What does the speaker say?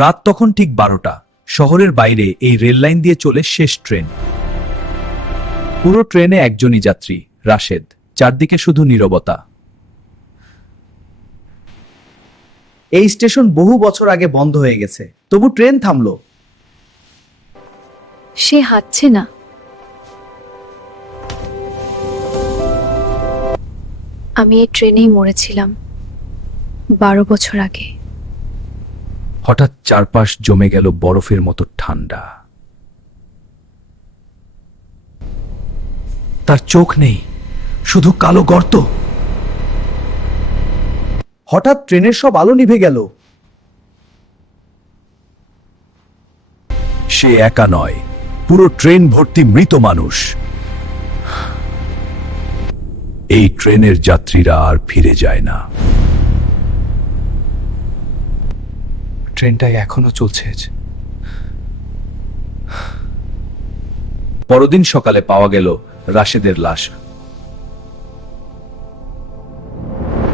রাত তখন ঠিক 12টা। শহরের বাইরে এই রেল লাইন দিয়ে চলে শেষ ট্রেন। পুরো ট্রেনে একজনই যাত্রী, রাশেদ। চারদিকে শুধু নীরবতা। এই স্টেশন বহু বছর আগে বন্ধ হয়ে গেছে, তবু ট্রেন থামলো। সে হাঁটছে না। আমি এই ট্রেনেই মরেছিলাম 12 বছর আগে। হঠাৎ চারপাশ জমে গেল বরফের মতো ঠান্ডা। তার চোখ নেই, শুধু কালো গর্ত। হঠাৎ ট্রেনের সব আলো নিভে গেল। সে একা নয়, পুরো ট্রেন ভর্তি মৃত মানুষ। এই ট্রেনের যাত্রীরা আর ফিরে যায় না। ট্রেনটা এখনো চলছে। পরদিন সকালে পাওয়া গেল রাশেদের লাশ